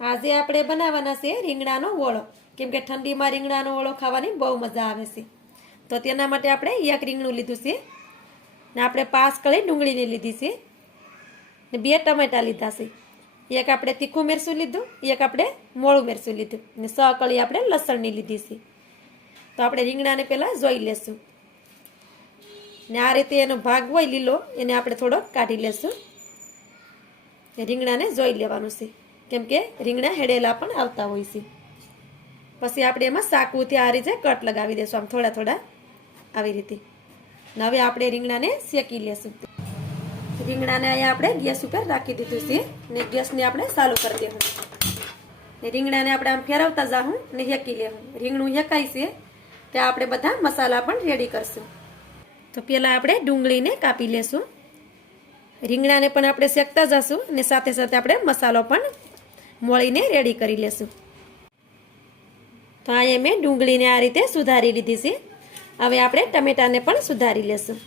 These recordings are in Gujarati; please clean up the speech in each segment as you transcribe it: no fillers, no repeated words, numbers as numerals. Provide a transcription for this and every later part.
આજે આપણે બનાવવાના છે રીંગણાનો ઓળો, કેમ કે ઠંડીમાં રીંગણાનો ઓળો ખાવાની બહુ મજા આવે છે. તો તેના માટે આપણે એક રીંગણું લીધું છે ને આપણે 5 કળી ડુંગળીની લીધી છે ને 2 ટમેટા લીધા છે. એક આપણે તીખું મરચું લીધું, એક આપણે મોળું મરચું લીધું ને 6 કળી આપણે લસણની લીધી છે. તો આપણે રીંગણાને પહેલાં જોઈ લેશું ને આ રીતે એનો ભાગ હોય લીલો એને આપણે થોડો કાઢી લેશું. રીંગણાને જોઈ લેવાનું છે, કેમ કે રીંગણા હેડેલા પણ આવતા હોય છે. પછી આપણે એમાં સાકુથી આ રીતે કટ લગાવી દેશું, આમ થોડા થોડા આવી રીતે. ને હવે આપણે રીંગણાને શેકી લેશું. રીંગણાને અહીંયા આપણે ગેસ ઉપર રાખી દીધું છે ને ગેસને આપણે ચાલુ કરી દેવું ને રીંગણાને આપણે આમ ફેરવતા જાઉં ને શેકી લેવું. રીંગણું શેકાય છે ત્યાં આપણે બધા મસાલા પણ રેડી કરશું. તો પહેલાં આપણે ડુંગળીને કાપી લેશું. રીંગણાને પણ આપણે શેકતા જશું અને સાથે સાથે આપણે મસાલો પણ મોળીને રેડી કરી લેશું. તો અહીંયા મેં ડુંગળીને આ રીતે સુધારી લીધી છે. હવે આપણે ટમેટાને પણ સુધારી લેશું.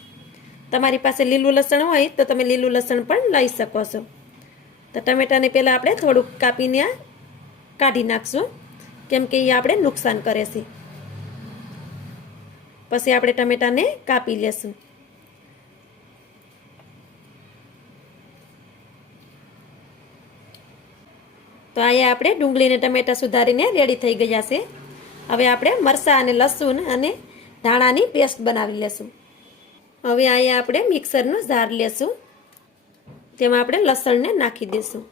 તમારી પાસે લીલું લસણ હોય તો તમે લીલું લસણ પણ લઈ શકો છો. તો ટમેટાને પહેલાં આપણે થોડુંક કાપીને કાઢી નાખશું, કેમ કે એ આપણે નુકસાન કરે છે. પછી આપણે ટમેટાને કાપી લેશું. તો અહીંયા આપણે ડુંગળીને ટમેટા સુધારીને રેડી થઈ ગયા છે. હવે આપણે મરચાં અને લસણ અને ધાણાની પેસ્ટ બનાવી લેશું. હવે અહીંયા આપણે મિક્સરનું જાર લેશું, તેમાં આપણે લસણને નાખી દઈશું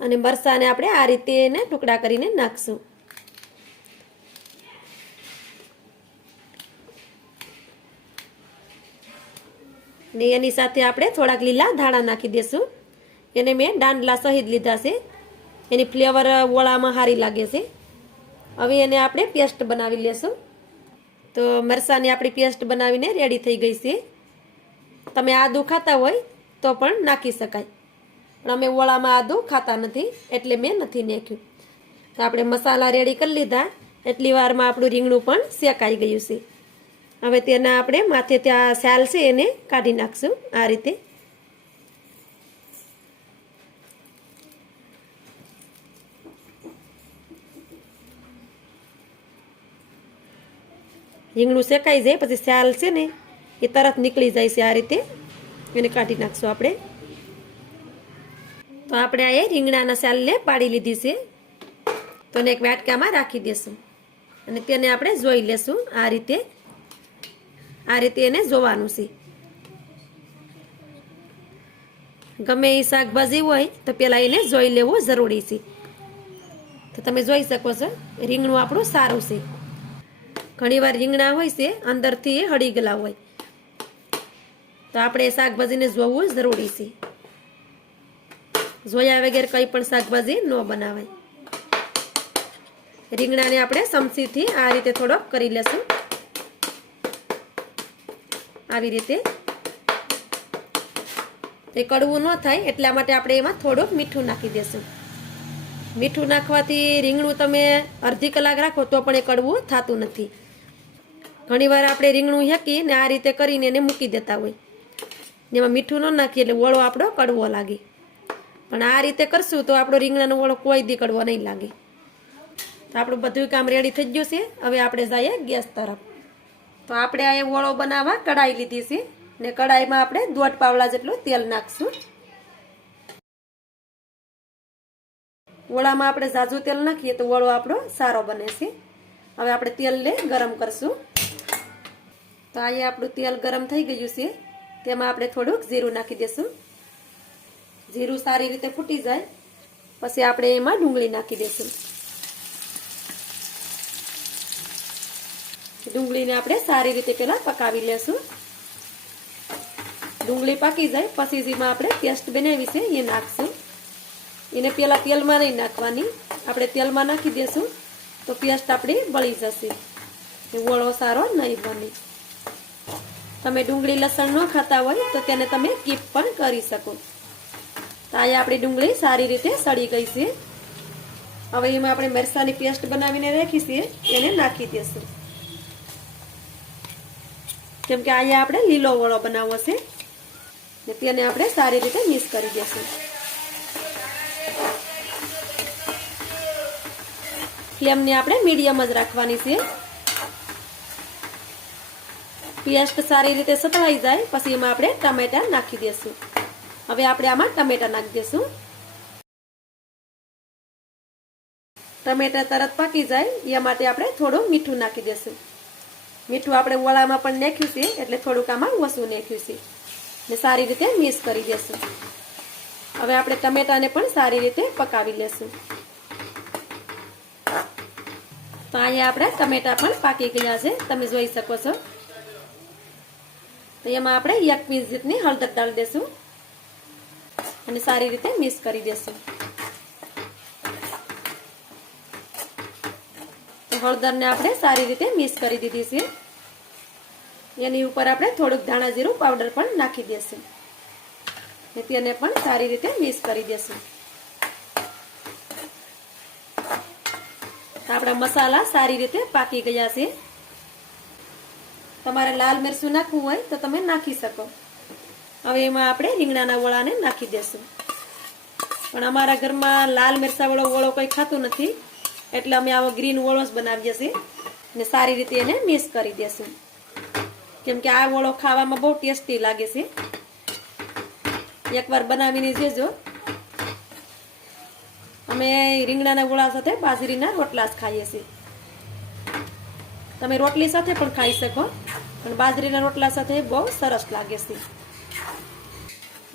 અને મરચાંને આપણે આ રીતે એને ટુકડા કરીને નાખશું. ને એની સાથે આપણે થોડાક લીલા ધાણા નાખી દઈશું. એને મેં દાંડલા સહિત લીધા છે, એની ફ્લેવર ઓળામાં સારી લાગે છે. હવે એને આપણે પેસ્ટ બનાવી લેશું. તો મરચાંની આપણી પેસ્ટ બનાવીને રેડી થઈ ગઈ છે. તમે આદું ખાતા હોય તો પણ નાખી શકાય, પણ અમે ઓળામાં આદું ખાતા નથી એટલે મેં નથી નાખ્યું. તો આપણે મસાલા રેડી કરી લીધા, એટલી વારમાં આપણું રીંગણું પણ શેકાઈ ગયું છે. હવે તેના આપણે માથે ત્યાં છાલ છે એને કાઢી નાખશું આ રીતે. રીંગણું શેકાઈ જાય પછી છાલ છે ને એ તરત નીકળી જાય છે. આ રીતે એને કાઢી નાખશું આપણે. તો આપણે આ રીંગણાના છાલને પાડી લીધી છે, તો એને એક વાટકામાં રાખી દેશું અને તેને આપણે જોઈ લેશું. આ રીતે એને જોવાનું છે. ગમે એ શાકભાજી હોય તો પહેલાં એને જોઈ લેવું જરૂરી છે. તો તમે જોઈ શકો છો રીંગણું આપણું સારું છે. ઘણીવાર રીંગણા હોય છે અંદરથી એ હળી ગયેલા હોય, તો આપણે શાકભાજીને જોવું જરૂરી છે. જોયા વગર કંઈ પણ શાકભાજી ન બનાવાય. રીંગણાને આપણે ચમચીથી આ રીતે થોડોક કરી લેશું, આવી રીતે. એ કડવું ન થાય એટલા માટે આપણે એમાં થોડુંક મીઠું નાખી દેશું. મીઠું નાખવાથી રીંગણું તમે અડધી કલાક રાખો તો પણ એ કડવું થતું નથી. ઘણીવાર આપણે રીંગણું હેકીને આ રીતે કરીને એને મૂકી દેતા હોય ને એમાં મીઠું ન નાખીએ એટલે ઓળો આપણો કડવો લાગે. પણ આ રીતે કરશું તો આપણો રીંગણાનો ઓળો કોઈ દી કડવો નહીં લાગે. તો આપણું બધું કામ રેડી થઈ ગયું છે. હવે આપણે જઈએ ગેસ તરફ. તો આપણે આ ઓળો બનાવવા કઢાઈ લીધી છે ને કઢાઈમાં આપણે 1.5 પાવડા જેટલું તેલ નાખશું. ઓળામાં આપણે ઝાઝું તેલ નાખીએ તો ઓળો આપણો સારો બને છે. હવે આપણે તેલને ગરમ કરશું. તો અહીંયા આપણું તેલ ગરમ થઈ ગયું છે, તેમાં આપણે થોડુંક જીરું નાખી દઈશું. જીરું સારી રીતે ફૂટી જાય પછી આપણે એમાં ડુંગળી નાખી દઈશું. ડુંગળીને આપણે સારી રીતે પહેલાં પકાવી લેશું. ડુંગળી પાકી જાય પછી જેમાં આપણે પેસ્ટ બનાવી છે એ નાખશું. એને પહેલાં તેલમાં નહીં નાખવાની, આપણે તેલમાં નાખી દઈશું તો પેસ્ટ આપણી બળી જશે, ઓળો સારો નહીં બને. તમે ડુંગળી લસણ ન ખાતા હોય તો તેને તમે સ્કીપ પણ કરી શકો. તો અહીંયા આપણી ડુંગળી સારી રીતે સળી ગઈ છે. હવે એમાં આપણે મરચાંની પેસ્ટ બનાવીને રાખી છે એને નાખી દઈશું, કેમ કે અહીંયા આપણે લીલો ઓળો બનાવવો છે ને તેને આપણે સારી રીતે મિક્સ કરી દઈશું. ફ્લેમને આપણે મીડિયમ જ રાખવાની છે. પેસ્ટ સારી રીતે સતળાઈ જાય પછી એમાં આપણે ટમેટા નાખી દેશું. હવે આપણે આમાં ટમેટા નાખી દેશું. ટમેટા તરત પાકી જાય એ માટે આપણે થોડું મીઠું નાખી દેશું. મીઠું આપણે વડામાં પણ નાખ્યું છે એટલે થોડુંક આમાં ઓછું નાખ્યું છે ને સારી રીતે મિક્સ કરી દેશું. હવે આપણે ટમેટાને પણ સારી રીતે પકાવી લેશું. તો અહીંયા આપણે ટમેટા પણ પાકી ગયા છે, તમે જોઈ શકો છો. તો એમાં આપણે 1 પિંચ જેટલી હળદર ડાળી દેશું અને સારી રીતે મિક્સ કરી દેશું. તો હળદરને આપણે સારી રીતે મિક્સ કરી દીધી છે. એની ઉપર આપણે થોડુંક ધાણા જીરું પાવડર પણ નાખી દેશું અને તેને પણ સારી રીતે મિક્સ કરી દેશું. આપણા મસાલા સારી રીતે પાકી ગયા છે. તમારે લાલ મરચું નાખવું હોય તો તમે નાખી શકો. હવે એમાં આપણે રીંગણાના વડાને નાખી દેશું. પણ અમારા ઘરમાં લાલ મરચાવાળો વડો કોઈ ખાતું નથી એટલે અમે આવો ગ્રીન વડો જ બનાવીએ છીએ ને સારી રીતે એને મિક્સ કરી દેશું. કેમ કે આ વડો ખાવામાં બહુ ટેસ્ટી લાગે છે. એકવાર બનાવીને જોજો. અમે રીંગણાના વડા સાથે બાજરીના રોટલા જ ખાઈએ છીએ. તમે રોટલી સાથે પણ ખાઈ શકો પણ બાજરીના રોટલા સાથે બહુ સરસ લાગે છે.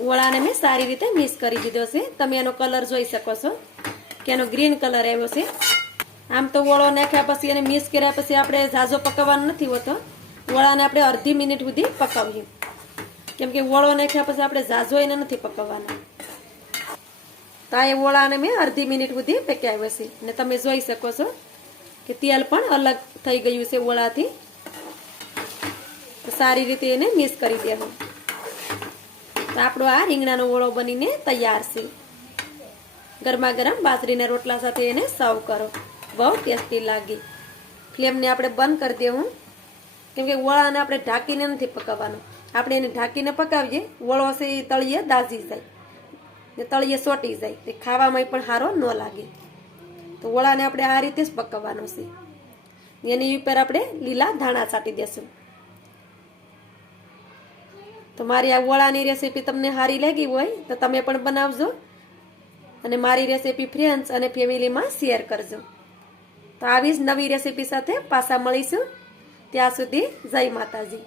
વડાને મેં સારી રીતે મિક્સ કરી દીધો છે. તમે એનો કલર જોઈ શકો છો કે એનો ગ્રીન કલર આવ્યો છે. આમ તો વડો નાખ્યા પછી એને મિક્સ કર્યા પછી આપણે ઝાઝો પકાવવાનો નથી હોતો. વડાને આપણે અડધી મિનિટ સુધી પકાવીએ કેમ કે વડો નાખ્યા પછી આપણે ઝાઝો એને નથી પકાવવાના. તો આ વડાને મેં અડધી મિનિટ સુધી પકાવ્યો છે ને તમે જોઈ શકો છો કે તેલ પણ અલગ થઈ ગયું છે વડાથી. સારી રીતે એને મિક્સ કરી દેવું. તો આપણો આ રીંગણાનો વડો બનીને તૈયાર છે. ગરમા ગરમ બાજરીના રોટલા સાથે એને સર્વ કરો, બહુ ટેસ્ટી લાગે. ફ્લેમને આપણે બંધ કરી દેવું કેમ કે વડાને આપણે ઢાંકીને નથી પકાવવાનો. આપણે એને ઢાંકીને પકાવીએ વડો છે એ તળીએ દાઝી જાય ને તળીએ સોટી જાય, તે ખાવામાં પણ સારો ન લાગે. તો વડાને આપણે આ રીતે જ પકાવવાનો છે. એની ઉપર આપણે લીલા ધાણા છાંટી દેશું. તો મારી આ વડાની રેસીપી તમને સારી લાગી હોય તો તમે પણ બનાવજો અને મારી રેસીપી ફ્રેન્ડ્સ અને ફેમિલીમાં શેર કરજો. તો આવી જ નવી રેસીપી સાથે પાછા મળીશું. ત્યાં સુધી જય માતાજી.